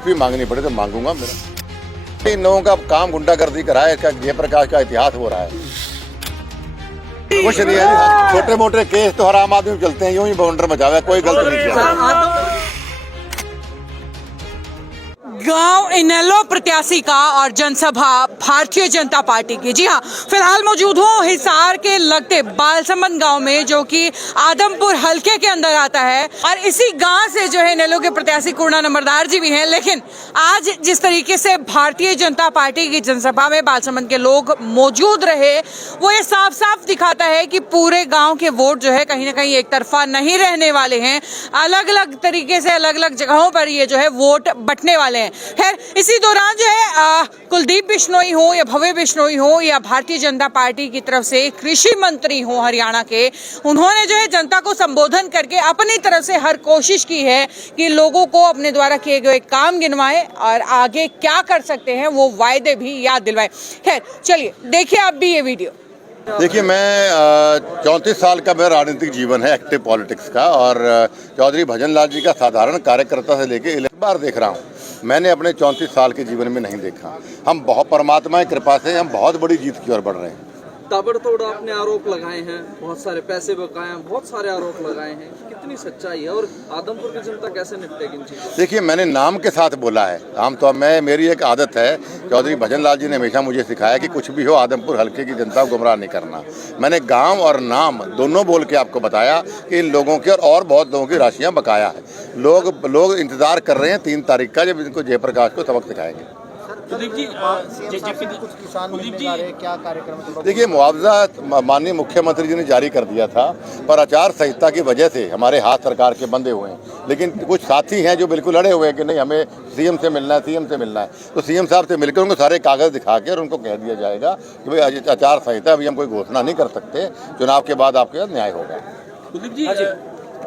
भीख भी मांगनी पड़े तो मांगूंगा। मेरा इन लोगों का काम गुंडागर्दी करा है, इसका जयप्रकाश का इतिहास हो रहा है। कुछ नहीं है, छोटे मोटे केस तो हर आम आदमी चलते हैं, यूं ही बाउंडर मचावा है, कोई गलत नहीं किया। गांव इनेलो प्रत्याशी का और जनसभा भारतीय जनता पार्टी की। जी हाँ, फिलहाल मौजूद हूँ हिसार के लगते बालसमंद गांव में, जो कि आदमपुर हलके के अंदर आता है। और इसी गांव से जो है इनेलो के प्रत्याशी कुर्णा नंबरदार जी भी हैं। लेकिन आज जिस तरीके से भारतीय जनता पार्टी की जनसभा में बालसमंद के लोग मौजूद रहे, वो ये साफ साफ दिखाता है कि पूरे गाँव के वोट जो है कहीं ना कहीं एक तरफा नहीं रहने वाले हैं। अलग अलग तरीके से अलग अलग जगहों पर ये जो है वोट बंटने वाले हैं। खैर, इसी दौरान जो है कुलदीप बिश्नोई हो या भव्य बिश्नोई हो या भारतीय जनता पार्टी की तरफ से कृषि मंत्री हो हरियाणा के, उन्होंने जो है जनता को संबोधन करके अपनी तरफ से हर कोशिश की है कि लोगों को अपने द्वारा किए गए काम गिनवाए और आगे क्या कर सकते हैं वो वायदे भी याद दिलवाए। खैर, चलिए देखिए आप भी ये वीडियो। देखिए, मैं 34 साल का मेरा राजनीतिक जीवन है, एक्टिव पॉलिटिक्स का, और चौधरी भजन लाल जी का साधारण कार्यकर्ता से लेके इलेक्शन बार देख रहा हूँ। मैंने अपने 34 साल के जीवन में नहीं देखा। हम बहुत परमात्मा की कृपा से हम बहुत बड़ी जीत की ओर बढ़ रहे हैं। ताबड़तोड़ आपने आरोप लगाए हैं, बहुत सारे पैसे बकाए हैं, बहुत सारे आरोप लगाए हैं, कितनी सच्चाई है और आदमपुर की जनता कैसे निपटेगी इन चीज़ों? देखिए, मैंने नाम के साथ बोला है। आमतौर में मेरी एक आदत है, चौधरी भजन लाल जी ने हमेशा मुझे सिखाया कि कुछ भी हो आदमपुर हल्के की जनता को गुमराह नहीं करना। मैंने गांव और नाम दोनों बोल के आपको बताया कि इन लोगों के और बहुत लोगों की राशियाँ बकाया है। लोग इंतजार कर रहे हैं 3 तारीख का, जब इनको जयप्रकाश को सबक सिखाएंगे। कुलदीप जी, कुछ किसान क्या कार्यक्रम? देखिए, मुआवजा माननीय मुख्यमंत्री जी ने जारी कर दिया था, पर आचार संहिता की वजह से हमारे हाथ सरकार के बंधे हुए हैं। लेकिन कुछ साथी हैं जो बिल्कुल अड़े हुए हैं कि नहीं, हमें सीएम से मिलना है, सीएम से मिलना है। तो सीएम साहब से मिलकर उनको सारे कागज दिखा के और उनको कह दिया जाएगा कि भाई आचार संहिता अभी हम कोई घोषणा नहीं कर सकते, चुनाव के बाद आपके साथ न्याय होगा। कुलदीप जी,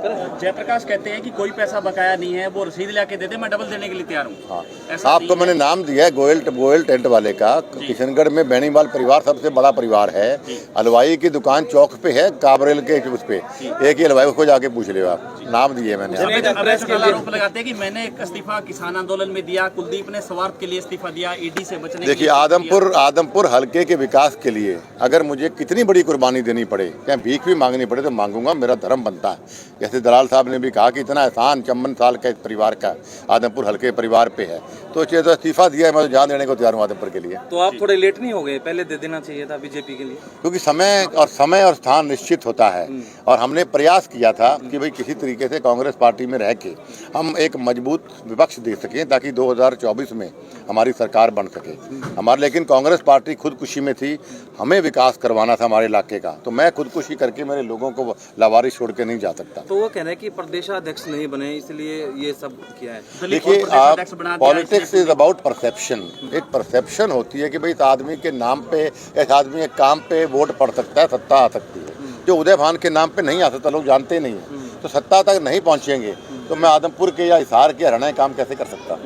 जयप्रकाश कहते हैं कि कोई पैसा बकाया नहीं है, वो रसीद लेके दे दे, मैं डबल देने के लिए तैयार हूँ। हाँ, आपको मैंने नाम दिया है गोयल टेंट वाले का। किशनगढ़ में बेनीवाल परिवार सबसे बड़ा परिवार है। हलवाई की दुकान चौक पे है, काबरेल के उस पे एक ही हलवाई, उसको जाके पूछ लियो आप। नाम दिए मैंने। आरोप लगाते हैं कि मैंने एक इस्तीफा किसान आंदोलन में दिया, कुलदीप ने स्वार्थ के लिए इस्तीफा दिया, ईडी से बचने। देखिए, आदमपुर हल्के के विकास के लिए अगर मुझे कितनी बड़ी कुर्बानी देनी पड़े, चाहे भीख भी मांगनी पड़े तो मांगूंगा, मेरा धर्म बनता है। जैसे दलाल साहब ने भी कहा कि इतना एहसान 54 साल का परिवार का आदमपुर हल्के परिवार पे है, तो इस्तीफा दिया है, मैं तो जान देने को तैयार हूँ आदमपुर के लिए। तो आप थोड़े लेट नहीं हो गए? पहले दे देना चाहिए था बीजेपी के लिए, क्योंकि समय और स्थान निश्चित होता है। और हमने प्रयास किया था कि भाई किसी तरीके से कांग्रेस पार्टी में रह के हम एक मजबूत विपक्ष दे सकें, ताकि 2024 में हमारी सरकार बन सके हमारे। लेकिन कांग्रेस पार्टी खुदकुशी में थी, हमें विकास करवाना था हमारे इलाके का, तो मैं खुदकुशी करके मेरे लोगों को लावारिस छोड़ के नहीं जा सकता। तो वो कह रहे हैं कि प्रदेशाध्यक्ष नहीं बने, इसलिए ये सब किया है। देखिए, आप पॉलिटिक्स इज अबाउट परसेप्शन। एक परसेप्शन होती है कि भाई इस आदमी के नाम पे, इस आदमी के काम पे वोट पड़ सकता है, सत्ता आ सकती है। जो उदय भान के नाम पे नहीं आ सकता, लोग जानते नहीं है, तो सत्ता तक नहीं पहुंचेंगे तो मैं आदमपुर के या हिसार के हरियाणा काम कैसे कर सकता?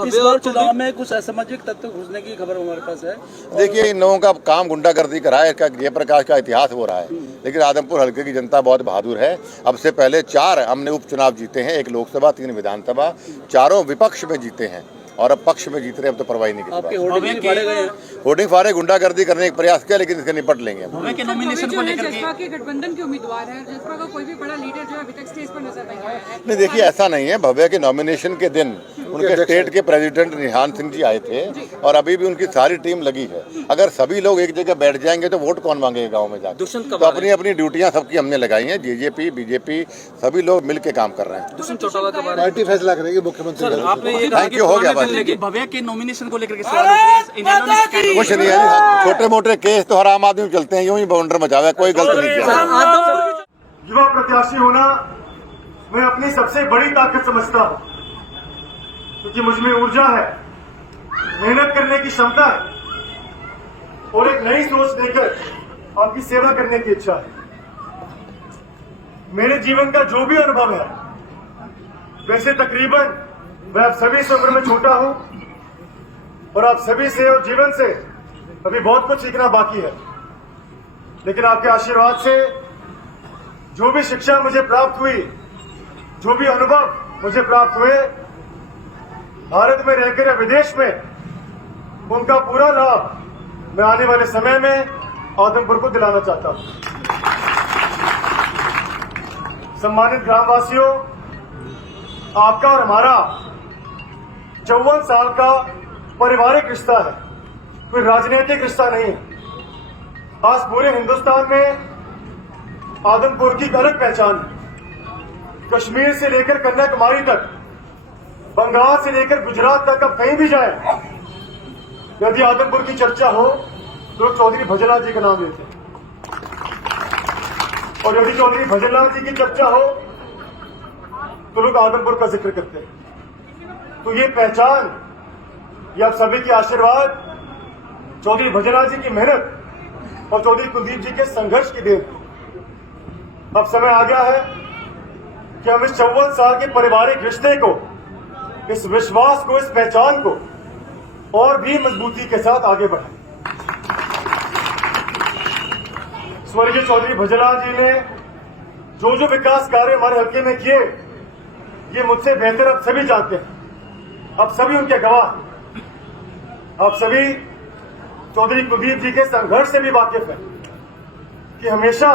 इस बार चुनाव में कुछ असामाजिक तत्व घुसने की खबर हमारे पास है। देखिए, इन लोगों का काम गुंडागर्दी करा है, इसका जयप्रकाश का इतिहास हो रहा है। लेकिन आदमपुर हल्के की जनता बहुत बहादुर है। अब से पहले 4 हमने उपचुनाव जीते हैं, 1 लोकसभा 3 विधानसभा, चारों विपक्ष में जीते हैं और अब पक्ष में जीत रहे। अब तो परवाही नहीं आपके होर्डिंग फाड़े गुंडागर्दी करने का प्रयास किया, लेकिन इसके निपट लेंगे। नॉमिनेशन को लेकर जसपा के गठबंधन के उम्मीदवार है, जसपा का कोई भी बड़ा लीडर जो अभी तक स्टेज पर नजर नहीं आया है। नहीं, देखिए, ऐसा नहीं है। भव्य के नॉमिनेशन के दिन उनके स्टेट के प्रेसिडेंट निहान सिंह जी आए थे और अभी भी उनकी सारी टीम लगी है। अगर सभी लोग एक जगह बैठ जाएंगे तो वोट कौन मांगेगा गांव में जाकर? तो अपनी अपनी ड्यूटियां सबकी हमने लगाई हैं। जेजेपी, बीजेपी सभी लोग मिल के काम कर रहे हैं। दुष्यंत चौटाला का पार्टी फैसला करेगी मुख्यमंत्री। थैंक यू, हो गया बस। भव्य के नॉमिनेशन को लेकर के कुछ नहीं है, छोटे मोटे केस तो हर आम आदमी चलते हैं, यूं ही बाउंडर मचावा है, कोई गलत नहीं किया। युवा प्रत्याशी होना मैं अपनी सबसे बड़ी ताकत समझता हूँ, क्योंकि मुझ में ऊर्जा है, मेहनत करने की क्षमता है और एक नई सोच लेकर आपकी सेवा करने की इच्छा है। मेरे जीवन का जो भी अनुभव है, वैसे तकरीबन मैं आप सभी से उम्र में छोटा हूं और आप सभी से और जीवन से अभी बहुत कुछ सीखना बाकी है। लेकिन आपके आशीर्वाद से जो भी शिक्षा मुझे प्राप्त हुई, जो भी अनुभव मुझे प्राप्त हुए, भारत में रहकर या विदेश में, उनका पूरा लाभ मैं आने वाले समय में आदमपुर को दिलाना चाहता हूं। सम्मानित ग्रामवासियों, आपका और हमारा 54 साल का पारिवारिक रिश्ता है, कोई राजनीतिक रिश्ता नहीं है। आज पूरे हिंदुस्तान में आदमपुर की एक अलग पहचान है। कश्मीर से लेकर कन्याकुमारी तक, बंगाल से लेकर गुजरात तक, अब कहीं भी जाए, यदि आदमपुर की चर्चा हो तो लोग चौधरी भजनलाल जी का नाम लेते हैं, और यदि चौधरी भजनलाल जी की चर्चा हो तो लोग आदमपुर का जिक्र करते हैं। तो ये पहचान, ये आप सभी के आशीर्वाद, चौधरी भजनलाल जी की मेहनत और चौधरी कुलदीप जी के संघर्ष की देन। अब समय आ गया है कि हम इस 54 साल के पारिवारिक रिश्ते को, इस विश्वास को, इस पहचान को और भी मजबूती के साथ आगे बढ़ाएं। स्वर्गीय चौधरी भजनलाल जी ने जो विकास कार्य हमारे हल्के में किए, ये मुझसे बेहतर आप सभी जानते हैं। आप सभी उनके गवाह, आप सभी चौधरी कुलदीप जी के संघर्ष से भी वाकिफ हैं कि हमेशा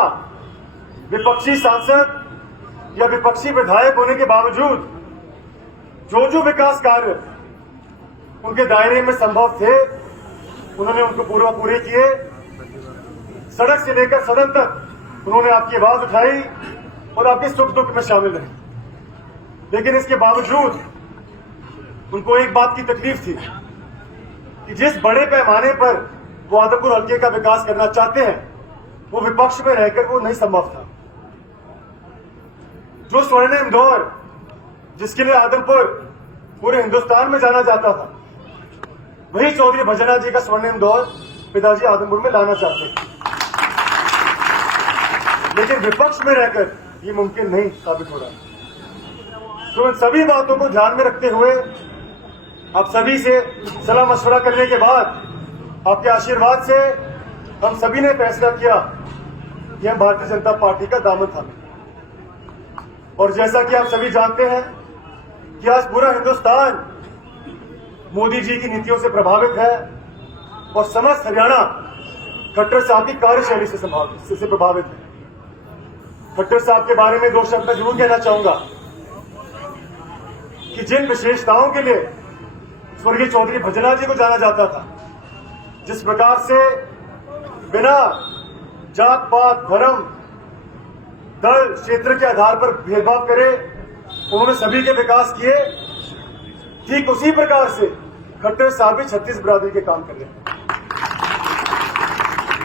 विपक्षी सांसद या विपक्षी विधायक होने के बावजूद जो विकास कार्य उनके दायरे में संभव थे, उन्होंने उनको पूरे किए। सड़क से लेकर सदन तक उन्होंने आपकी आवाज उठाई और आपके सुख दुख में शामिल रहे। लेकिन इसके बावजूद उनको एक बात की तकलीफ थी कि जिस बड़े पैमाने पर वो आदमपुर हल्के का विकास करना चाहते हैं, वो विपक्ष में रहकर वो नहीं संभव था। जो स्वर्णिम दौर जिसके लिए आदमपुर पूरे हिंदुस्तान में जाना जाता था, वही चौधरी भजनलाल जी का स्वर्णिम दौर पिताजी आदमपुर में लाना चाहते थे। लेकिन विपक्ष में रहकर ये मुमकिन नहीं साबित हो रहा। तो इन सभी बातों को ध्यान में रखते हुए आप सभी से सलाह मशवरा करने के बाद, आपके आशीर्वाद से हम सभी ने फैसला किया कि हम भारतीय जनता पार्टी का दामन थामें। और जैसा कि आप सभी जानते हैं कि आज पूरा हिंदुस्तान मोदी जी की नीतियों से प्रभावित है और समस्त हरियाणा खट्टर साहब की कार्यशैली से प्रभावित है। खट्टर साहब के बारे में दो शब्द मैं जरूर कहना चाहूंगा कि जिन विशेषताओं के लिए स्वर्गीय चौधरी भजनलाल जी को जाना जाता था, जिस प्रकार से बिना जात पात, धर्म, दल, क्षेत्र के आधार पर भेदभाव करे उन्होंने सभी के विकास किए, ठीक उसी प्रकार से खट्टर साहब भी 36 बिरादरी के काम कर रहे हैं।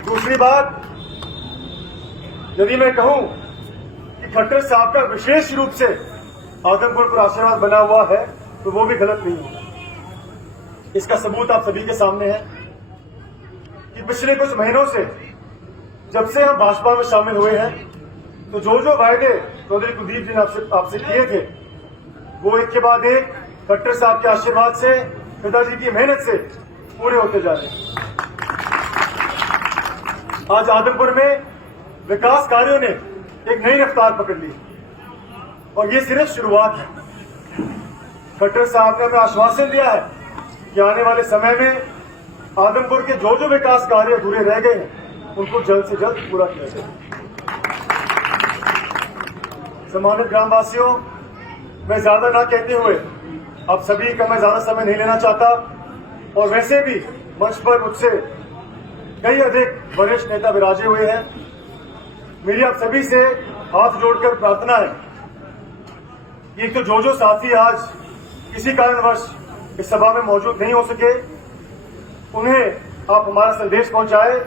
दूसरी बात, यदि मैं कहूं कि खट्टर साहब का विशेष रूप से आदमपुर पर आशीर्वाद बना हुआ है, तो वो भी गलत नहीं होगा। इसका सबूत आप सभी के सामने है कि पिछले कुछ महीनों से जब से हम भाजपा में शामिल हुए हैं, तो जो वायदे चौधरी कुलदीप जी ने आपसे किए थे, वो एक के बाद एक खट्टर साहब के आशीर्वाद से, पिताजी की मेहनत से पूरे होते जा रहे हैं। आज आदमपुर में विकास कार्यों ने एक नई रफ्तार पकड़ ली और ये सिर्फ शुरुआत है। खट्टर साहब ने हमें आश्वासन दिया है कि आने वाले समय में आदमपुर के जो विकास कार्य अधूरे रह गए हैं, उनको जल्द से जल्द पूरा किया जाए। सम्मानित ग्रामवासियों, मैं ज्यादा ना कहते हुए आप सभी का मैं ज्यादा समय नहीं लेना चाहता, और वैसे भी मंच पर मुझसे कई अधिक वरिष्ठ नेता विराजे हुए हैं। मेरी आप सभी से हाथ जोड़कर प्रार्थना है कि एक तो जो साथी आज किसी कारणवश इस सभा में मौजूद नहीं हो सके, उन्हें आप हमारा संदेश पहुंचाए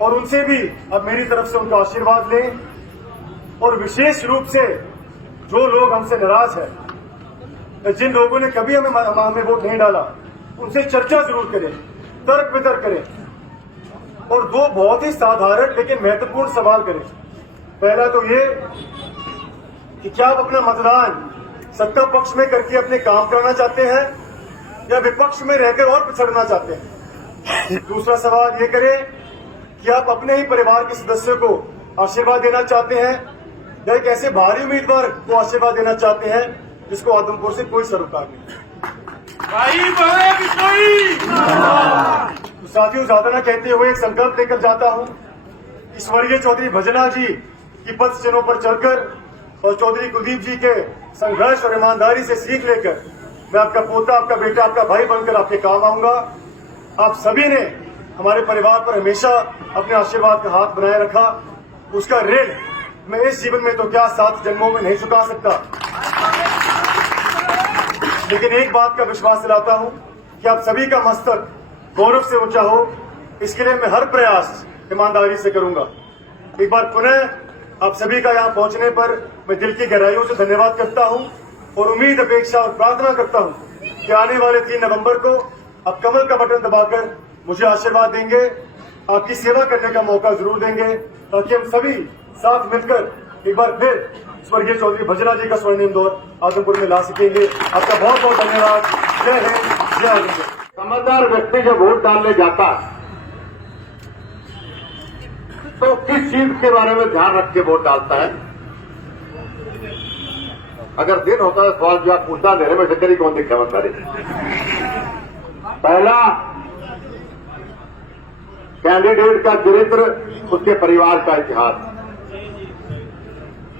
और उनसे भी अब मेरी तरफ से उनका आशीर्वाद लें। और विशेष रूप से जो लोग हमसे नाराज हैं, जिन लोगों ने कभी हमें वोट नहीं डाला, उनसे चर्चा जरूर करें, तर्क वितर्क करें और दो बहुत ही साधारण लेकिन महत्वपूर्ण सवाल करें। पहला तो ये कि क्या आप अपना मतदान सत्ता पक्ष में करके अपने काम कराना चाहते हैं या विपक्ष में रहकर और पिछड़ना चाहते हैं। दूसरा सवाल ये करें कि आप अपने ही परिवार के सदस्यों को आशीर्वाद देना चाहते हैं या एक ऐसे भारी उम्मीदवार को आशीर्वाद देना चाहते हैं जिसको आदमपुर से कोई सरोकार नहीं। तो साथियों, ज्यादा न कहते हुए एक संकल्प लेकर जाता हूं कि स्वर्गीय चौधरी भजनलाल जी की पथ चिन्हों पर चलकर और चौधरी कुलदीप जी के संघर्ष और ईमानदारी से सीख लेकर मैं आपका पोता, आपका बेटा, आपका भाई बनकर आपके काम आऊंगा। आप सभी ने हमारे परिवार पर हमेशा अपने आशीर्वाद का हाथ बनाए रखा, उसका ऋण मैं इस जीवन में तो क्या 7 जन्मों में नहीं चुका सकता, लेकिन एक बात का विश्वास दिलाता हूं कि आप सभी का मस्तक गौरव से ऊंचा हो, इसके लिए मैं हर प्रयास ईमानदारी से करूंगा। एक बार पुनः आप सभी का यहां पहुंचने पर मैं दिल की गहराइयों से धन्यवाद करता हूं और उम्मीद, अपेक्षा और प्रार्थना करता हूं कि आने वाले 3 नवंबर को आप कमल का बटन दबाकर मुझे आशीर्वाद देंगे, आपकी सेवा करने का मौका जरूर देंगे, ताकि हम सभी साथ मिलकर एक बार फिर स्वर्गीय चौधरी भजनलाल जी का स्वर्णिम दौर आदमपुर में ला सकेंगे। आपका बहुत बहुत धन्यवाद। जय हिंद, जय आदमपुर। समझदार व्यक्ति जब वोट डालने जाता है तो किस चीज के बारे में ध्यान रख के वोट डालता है? अगर दिन होता है सवाल जवाब पूछता, अंधेरे में शक्करी कौन दिखा मंत्री? पहला, कैंडिडेट का चरित्र, उसके परिवार का इतिहास।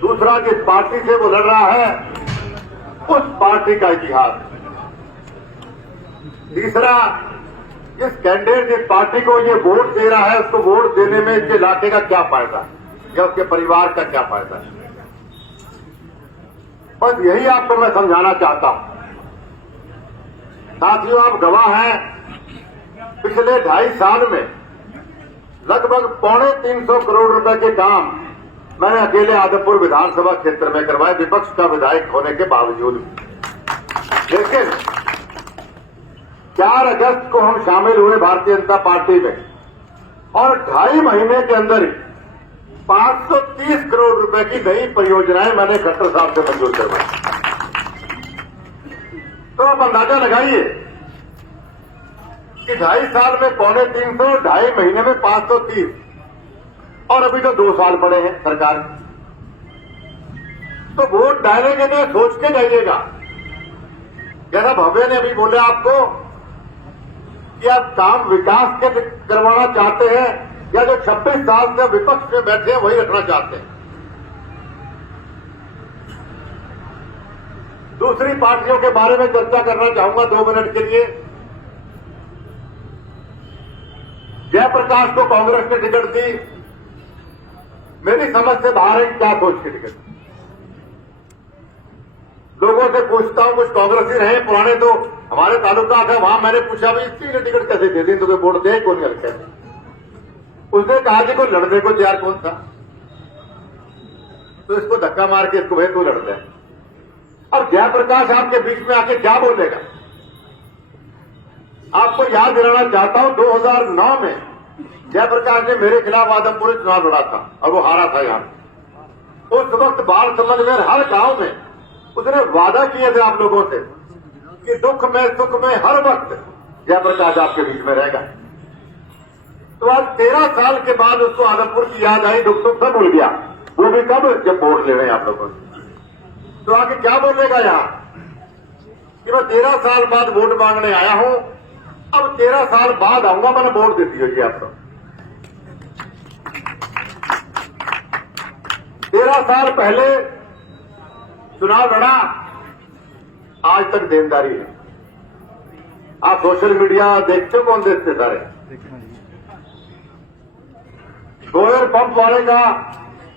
दूसरा, जिस पार्टी से वो लड़ रहा है उस पार्टी का इतिहास। तीसरा, जिस कैंडिडेट जिस पार्टी को ये वोट दे रहा है उसको वोट देने में इसके इलाके का क्या फायदा है या उसके परिवार का क्या फायदा है। बस यही आपको मैं समझाना चाहता हूं। साथियों, आप गवाह हैं, पिछले 2.5 साल में लगभग 350 करोड़ रुपए के काम मैंने अकेले आदमपुर विधानसभा क्षेत्र में करवाए, विपक्ष का विधायक होने के बावजूद। लेकिन 4 अगस्त को हम शामिल हुए भारतीय जनता पार्टी में और 2.5 महीने के अंदर ही 530 करोड़ रुपए की नई परियोजनाएं मैंने खट्टर साहब से मंजूर करवाई। तो आप अंदाजा लगाइए कि 2.5 साल में 350, 2.5 महीने में 530, और अभी तो 2 साल पड़े हैं सरकार। तो वोट डालने के लिए सोच के जाइएगा। जैसा भव्य ने अभी बोला आपको कि आप काम विकास के करवाना चाहते हैं या जो 26 साल से विपक्ष में बैठे हैं वही रखना चाहते हैं। दूसरी पार्टियों के बारे में चर्चा करना चाहूंगा 2 मिनट के लिए। जयप्रकाश को कांग्रेस ने टिकट दी, मेरी समझ से बाहर है क्या सोच के टिकट। लोगों से पूछता हूं, कुछ कांग्रेसी रहे पुराने, तो हमारे तालुका था, वहां मैंने पूछा भाई इतनी टिकट कैसे दे दी, तुम्हें वोट दे कौन करते हैं? उसने कहा कि कोई लड़ने को तैयार कौन था, तो इसको धक्का मार के इसको भाई तू लड़ दे। अब जयप्रकाश आपके बीच में आके क्या बोलेगा? आपको याद दिलाना चाहता हूं 2009 में जयप्रकाश ने मेरे खिलाफ आदमपुर में चुनाव लड़ा था और वो हारा था यहां। उस वक्त बाल समाज में हर गांव में उसने वादा किए थे आप लोगों से कि दुख में सुख में हर वक्त जयप्रकाश आपके बीच में रहेगा। तो आज 13 साल के बाद उसको आदमपुर की याद आई, दुख सुख सब भूल गया। वो भी कब? जब वोट ले रहे हैं आप लोगों से। तो आगे क्या बोलेगा यहां कि मैं 13 साल बाद वोट मांगने आया हूं, अब 13 साल बाद आऊंगा, मैंने वोट दे दी होगी आपको। 13 साल पहले चुनाव लड़ा, आज तक देनदारी है। आप सोशल मीडिया देखते हो, कौन देखते सारे? गोयर पंप वाले का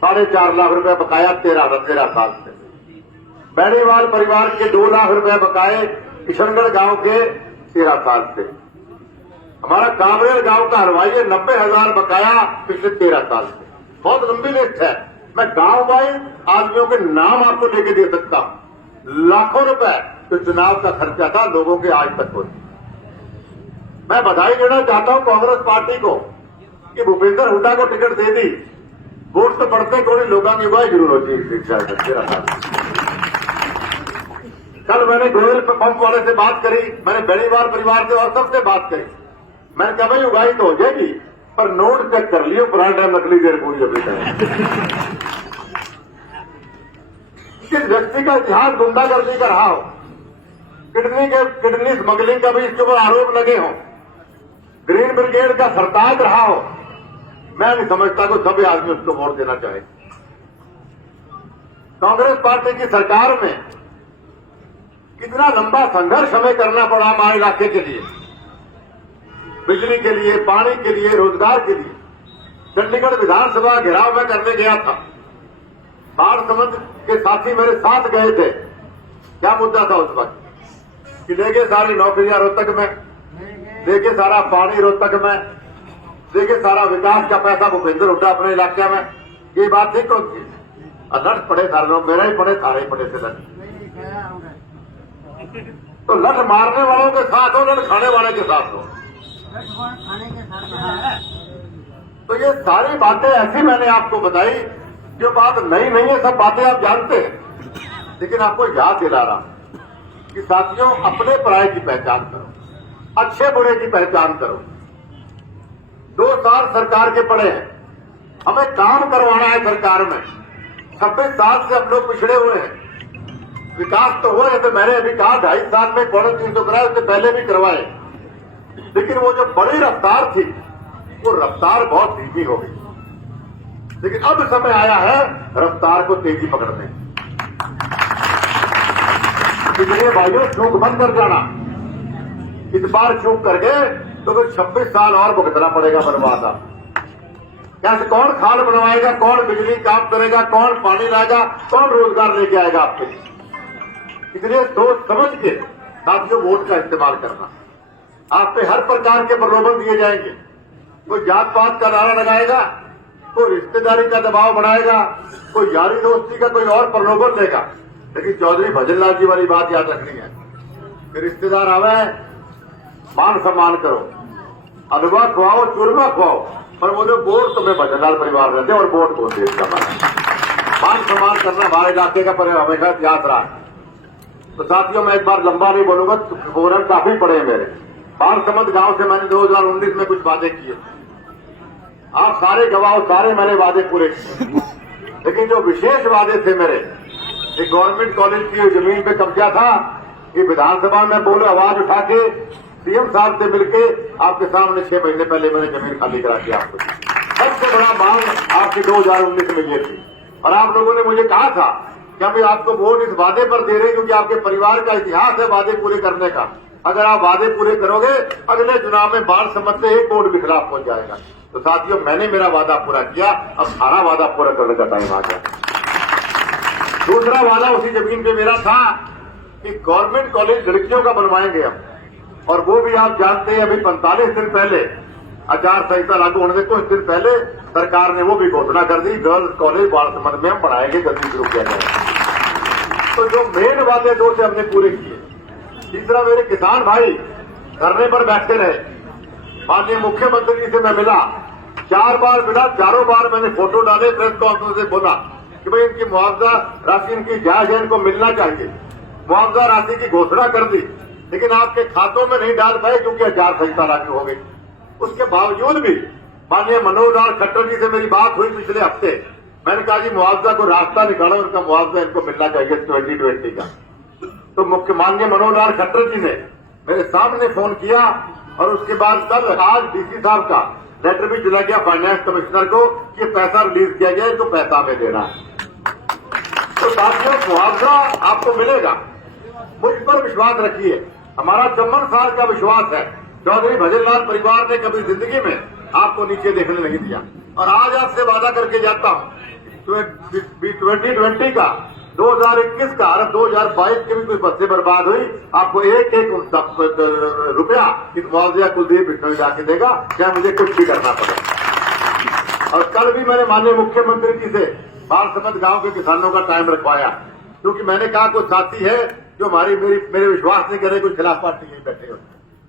4.5 लाख रुपए बकाया 13 साल से। बैणीवाल परिवार के 2 लाख रुपए बकाए किशनगढ़ गांव के 13 साल से। हमारा कांवरेर गांव का हलवाई 90,000 बकाया पिछले 13 साल से। बहुत लंबी लिस्ट है, मैं गांव वाइज आदमियों के नाम आपको लेके दे सकता हूं। लाखों रुपए जो चुनाव का खर्चा था लोगों के आज तक होती। मैं बधाई देना चाहता हूं कांग्रेस पार्टी को कि भूपेंद्र हुड्डा को टिकट दे दी। वोट तो पड़ते कोई लोगों की उगाई जरूर होती है। कल मैंने गोयल पंप वाले से बात करी, मैंने बेणीवाल परिवार से और सबसे बात करी। मैंने कहा भाई उगाई तो हो जाएगी, पर नोट चेक कर लियो, पुराना टाइम नकली देर पूरी अभी तक। किस व्यक्ति का इतिहास गुंडागर्दी का रहा हो, किडनी स्मगलिंग का भी इसके ऊपर आरोप लगे हों, ग्रीन ब्रिगेड का सरताज रहा हो, मैं नहीं समझता कि सभी आदमी उसको वोट देना चाहे। कांग्रेस पार्टी की सरकार में कितना लंबा संघर्ष हमें करना पड़ा हमारे इलाके के लिए, बिजली के लिए, पानी के लिए, रोजगार के लिए। चंडीगढ़ विधानसभा घेराव में करने गया था, बाढ़ समझ के साथी मेरे साथ गए थे। क्या मुद्दा था उस वक्त कि देखे सारी नौकरियां रोहतक में, देखे सारा पानी रोहतक में, देखे सारा विकास का पैसा भूपेंद्र हुड्डा अपने इलाके में। ये बात थी कौन सी? लठ पड़े सारे लोग, मेरा ही पड़े, सारे ही पड़े थे लठ। तो लठ मारने वालों के साथ हो, लठ खाने वाले के साथ हो। तो ये सारी बातें ऐसी मैंने आपको बताई, जो बात नई नहीं है, सब बातें आप जानते हैं। लेकिन आपको याद दिला रहा कि साथियों, अपने पराये की पहचान करो, अच्छे बुरे की पहचान करो। 2 साल सरकार के पड़े हैं, हमें काम करवाना है सरकार में। 26 साल से हम लोग पिछड़े हुए हैं। विकास तो हुआ है, तो मैंने अभी कहा 2.5 साल में 350 कराए, उससे पहले भी करवाए। लेकिन वो जो बड़ी रफ्तार थी, वो रफ्तार बहुत धीमी हो गई। लेकिन अब समय आया है रफ्तार को तेजी पकड़ने। इसलिए भाइयों, चूक बंद कर जाना। इस बार चूक कर गए तो फिर 26 साल और भुगतना पड़ेगा बर्बाद। कैसे, कौन खाल बनवाएगा, कौन बिजली काम करेगा, कौन पानी लाएगा, कौन रोजगार लेके आएगा आपके लिए? इसलिए सोच समझ के साथियों वोट का इस्तेमाल करना। आप पे हर प्रकार के प्रलोभन दिए जाएंगे। कोई जात पात का नारा लगाएगा, कोई रिश्तेदारी का दबाव बनाएगा, कोई यारी दोस्ती का कोई और प्रलोभन देगा। लेकिन चौधरी भजनलाल जी वाली बात याद रखनी है कि रिश्तेदार आवे, मान सम्मान करो, हलवा खुआओ, चूरमा खुआओ, पर वो जो वोट तुम्हें भजनलाल परिवार रहते हैं और वोट कौन दे इसका मान सम्मान करना हमारे इलाके का पर हमेशा इतिहास रहा है। तो साथियों, मैं एक बार लंबा नहीं बोलूंगा, फोरम काफी पड़े हैं मेरे। बाणसमंद गांव से मैंने 2019 में कुछ वादे किए, आप सारे गवाह, सारे मैंने वादे पूरे किए। लेकिन जो विशेष वादे थे मेरे, एक गवर्नमेंट कॉलेज की जमीन पे कब्जा था, कि विधानसभा में बोले आवाज उठा के सीएम साहब से मिलके आपके सामने 6 महीने पहले मैंने जमीन खाली करा के आपको दी। सबसे बड़ा मांग आपकी 2019 में ये थी, और आप लोगों ने मुझे कहा था कि हम आपको वोट इस वादे पर दे रहे हैं क्योंकि आपके परिवार का इतिहास है वादे पूरे करने का। अगर आप वादे पूरे करोगे, अगले चुनाव में बाणसमंद से एक वोट भी खिलाफ हो जाएगा। तो साथियों, मैंने मेरा वादा पूरा किया, अब सारा वादा पूरा करने का टाइम आ गया। दूसरा वादा उसी जमीन पे मेरा था कि गवर्नमेंट कॉलेज लड़कियों का बनवाएंगे हम, और वो भी आप जानते हैं, अभी 45 दिन पहले आचार संहिता लागू होने से कुछ दिन पहले सरकार ने वो भी घोषणा कर दी, गर्ल्स कॉलेज बाणसमंद में हम पढ़ाएंगे, जल्दी शुरू किया जाएगा। तो जो मेन वादे 2 से हमने पूरे किए। तीसरा, मेरे किसान भाई धरने पर बैठे रहे, माननीय मुख्यमंत्री जी से मैं मिला, 4 बार मिला, चारों बार मैंने फोटो डाले, प्रेस कॉन्फ्रेंस से बोला कि भाई इनकी मुआवजा राशि इनकी जायज है, इनको मिलना चाहिए। मुआवजा राशि की घोषणा कर दी, लेकिन आपके खातों में नहीं डाल पाए क्योंकि आचार संहिता लागू हो गई। उसके बावजूद भी माननीय मनोहर लाल खट्टर जी से मेरी बात हुई पिछले हफ्ते। मैंने कहा जी मुआवजा को रास्ता निकालो, उनका मुआवजा इनको मिलना चाहिए 2020 का। तो मुख्य माननीय मनोहर लाल खट्टर जी ने मेरे सामने फोन किया, और उसके बाद कल आज डीसी साहब का लेटर भी चला गया फाइनेंस कमिश्नर को कि पैसा रिलीज किया गया, इनको पैसा हमें देना है। तो साथियों, मुआवजा आपको मिलेगा, मुझ पर विश्वास रखिए। हमारा 54 साल का विश्वास है, चौधरी भजनलाल परिवार ने कभी जिंदगी में आपको नीचे देखने नहीं दिया। और आज आपसे वादा करके जाता हूं, 2020 का, 2021 का और 2022 की भी कुछ बसें बर्बाद हुई, आपको एक रुपया इस मुआवजा कुलदीप बिश्नोई जाके देगा, क्या मुझे कुछ भी करना पड़ेगा। और कल भी मैंने माननीय मुख्यमंत्री जी से बाणसमंद गांव के किसानों का टाइम रखवाया, क्योंकि मैंने कहा कुछ साथी है जो मेरे विश्वास नहीं करे, कुछ खिलाफ पार्टी नहीं बैठे हो,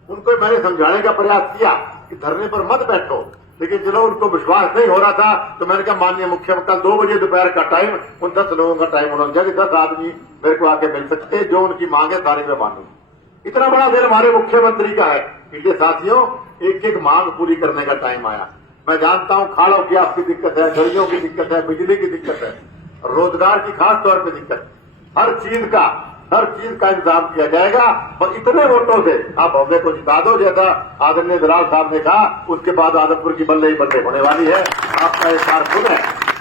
उनको मैंने समझाने का प्रयास किया कि धरने पर मत बैठो। लेकिन चलो, उनको विश्वास नहीं हो रहा था, तो मैंने कहा माननीय मुख्यमंत्री, कल 2 बजे दोपहर का टाइम, उन 10 लोगों का टाइम उन्होंने दिया कि 10 आदमी मेरे को आके मिल सकते हैं, जो उनकी मांग है सारी मैं मानूंगी। इतना बड़ा दिल हमारे मुख्यमंत्री का है। इसलिए साथियों, एक एक मांग पूरी करने का टाइम आया। मैं जानता हूं खाड़ों की आपकी दिक्कत है, गलियों की दिक्कत है, बिजली की दिक्कत है, रोजगार की खास तौर पर दिक्कत, हर चीज का हर चीज का इंतजाम किया जाएगा और इतने वोटों से आप बॉम्बे को जिता दो, जैसा आदरणीय दलाल साहब ने कहा, उसके बाद आदमपुर की बल्ले ही बल्ले होने वाली है। आपका एक कारकुन है,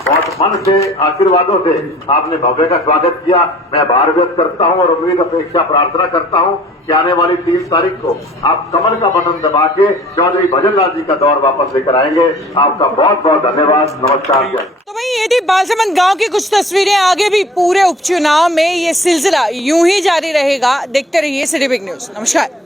बहुत मन से आशीर्वादों से आपने भव्य का स्वागत किया। मैं आभार व्यक्त करता हूं और उम्मीद अपेक्षा प्रार्थना करता हूं कि आने वाली 3 तारीख को आप कमल का बटन दबा के चौधरी भजनलाल जी का दौर वापस लेकर आएंगे। आपका बहुत बहुत धन्यवाद। नमस्कार। तो भाई ये थी बालसमंद गांव की कुछ तस्वीरें। आगे भी पूरे उपचुनाव में ये सिलसिला यूं ही जारी रहेगा। देखते रहिए सिटी बिग न्यूज। नमस्कार।